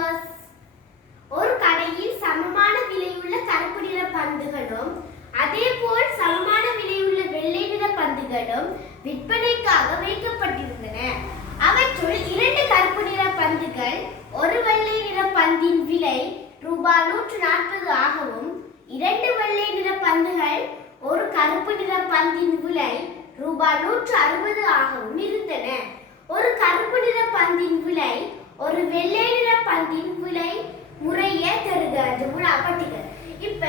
Viewers, ஒரு கடையில் சமமான விலையுள்ள கருப்பு நிற பந்துகளும் அதேபோல் சமமான விலையுள்ள வெள்ளை நிற பந்துகளும் விற்பனைக்காக வைக்கப்பட்டிருந்தன. அவற்றுள் 2 கருப்பு நிற பந்துகள் ஒரு வெள்ளை நிற பந்தின் விலை ரூபாய் 140 ஆகவும் 2 வெள்ளை நிற பந்துகள் ஒரு கருப்பு நிற பந்தின் விலை ரூபாய் 160 ஆகவும் இருந்தன. ஒரு கருப்பு நிற பந்தின் விலை ஒரு வெள்ளை நிற பந்தின் விலை முறையே தருகிறது பட்டிகள். இப்ப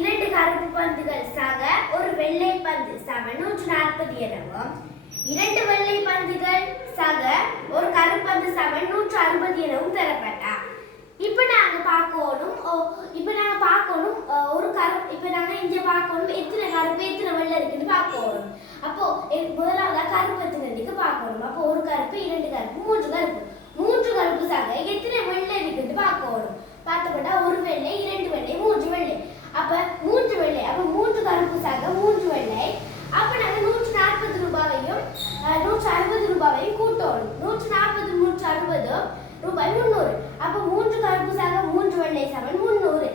2 கருப்பு பந்துகள் சக ஒரு வெள்ளை பந்து சம 140 எனவும் 2 வெள்ளை பந்துகள் சக ஒரு கருப்பு பந்து சம 160 எனவும் தரப்பட்டா. இப்ப நாங்க பார்க்கணும் ஒரு கருப்பு இப்ப நாங்க இங்க பார்க்கணும் எத்தனை கருப்பு எத்தனை வெள்ளை இருக்குன்னு பார்க்கணும். அப்போ முதலாவது கருப்பு பார்க்கணும். அப்போ ஒரு கருப்பு 2 கருப்பு 3 கருப்பு சக எத்தனை வெள்ளை இருக்குன்னு பார்க்கணும். பார்த்தப்பட்டா ஒரு வெள்ளை 2 வெள்ளை 3 வெள்ளை. அப்ப 3 வெள்ளை அப்ப 3 கருப்பு சக 3 வெள்ளை. அப்ப நாங்க 140 ரூபாயையும் 160 ரூபாயையும் கூட்டணும். 140 160 ரூபாய் 300. அப்ப 3 கருப்பு சக 3 வெள்ளை சமன் 300.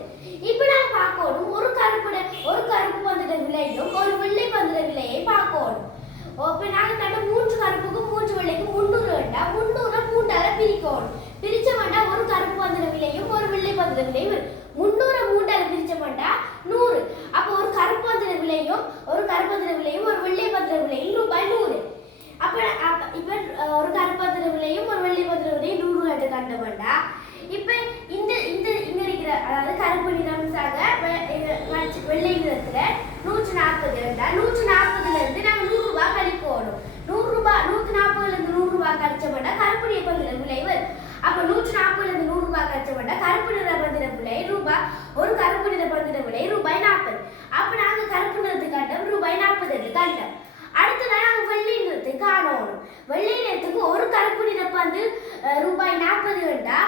இப்ப நாங்க பார்க்கணும் ஒரு கருப்பு பந்தோட விலையும் ஒரு வெள்ளை பந்தோட விலையை பார்க்கணும். இப்ப நாங்க கண்ட 3 கருப்புக்கும் 3 வெள்ளைக்கும் 300 வேண்டா 300 மூண்டால பிரிக்கணும். பிரிச்ச வேண்டா ஒரு கருப்பு பந்தோட விலையும் ஒரு வெள்ளை பந்தோட விலையும் 300 மூண்டால பிரிச்ச வேண்டா 100. அப்ப ஒரு கருப்பு பந்தோட விலையும் ஒரு வெள்ளை பந்தோட விலையும் ரூபாய் 100. அப்ப இப்ப ஒரு கருப்பு பந்தோட விலையும் ஒரு வெள்ளை பந்தோட விலையும் 100 கண்ட வேண்டா. இப்ப இந்த இங்க இருக்கிற அதாவது கருப்பு நிறம் சக வெள்ளை நிறத்துல 140 வேண்டா 140ல இருந்து நாங்க 100 ரூபாய் கழிக்கணும். 100 ரூபாய் 140ல இருந்து 100 ரூபாய் கழிச்ச வேண்டா கருப்பு நிற பந்தோட விலை வரும். அப்ப 140ல இருந்து 100 ரூபாய் கழிச்ச வேண்டா கருப்பு நிற பந்தோட விலை ரூபாய் ஒரு கருப்பு நிற பந்தோட விலை ரூபாய் 40. அப்ப நாங்க கருப்பு நிறத்துக்கு கண்டம் ரூபாய் 40 கண்டம். அடுத்ததான் நாங்க வெள்ளை நிறத்துக்கு காணணும். வெள்ளை நிறத்துக்கு ஒரு கருப்பு நிற பந்து ரூபாய் 40 வேண்டா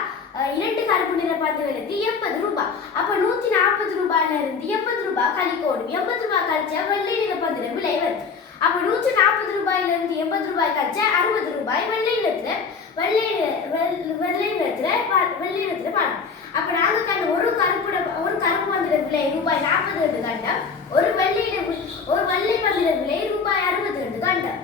2 கருப்பு நிற பந்துகளுக்கு 80 ரூபாய். அப்ப 140 ரூபாயில இருந்து 80 ரூபாய் கழிக்கணும். 80 ரூபாய் கழிச்சா வெள்ளை நிற பந்தோட விலை வரும். அப்ப 140 ரூபாயில இருந்து 80 ரூபாய் கழிச்சா 60 ரூபாய் வெள்ளை நிறத்துல பாருங்க. அப்ப நாங்க கண்ட ஒரு கருப்பு பந்தோட விலை ரூபாய் 40 கண்டம் ஒரு வெள்ளை பந்தோட விலை ரூபாய் 60 கண்டம்.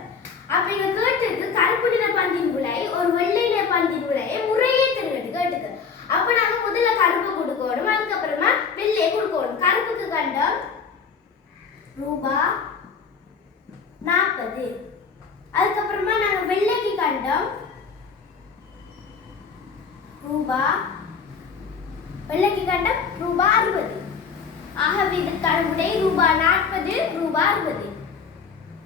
அப்ப இங்க கேட்டுக்கு கருப்பு நிற பந்தின் விலை ஒரு வெள்ளை நிற பந்தின் விலையை முறையே தெரிவித்து கேட்டுக்கு. அப்ப நாங்க முதல்ல கருப்பு கொடுக்கணும் அதுக்கப்புறமா வெள்ளையை கொடுக்கணும். கருப்புக்கு கண்டம் ரூபாய் 40. அதுக்கப்புறமா நாங்க வெள்ளைக்கு கண்டம் ரூபாய் 60. ஆகவே இதற்கான விலை ரூபாய் 40 ரூபாய் 60.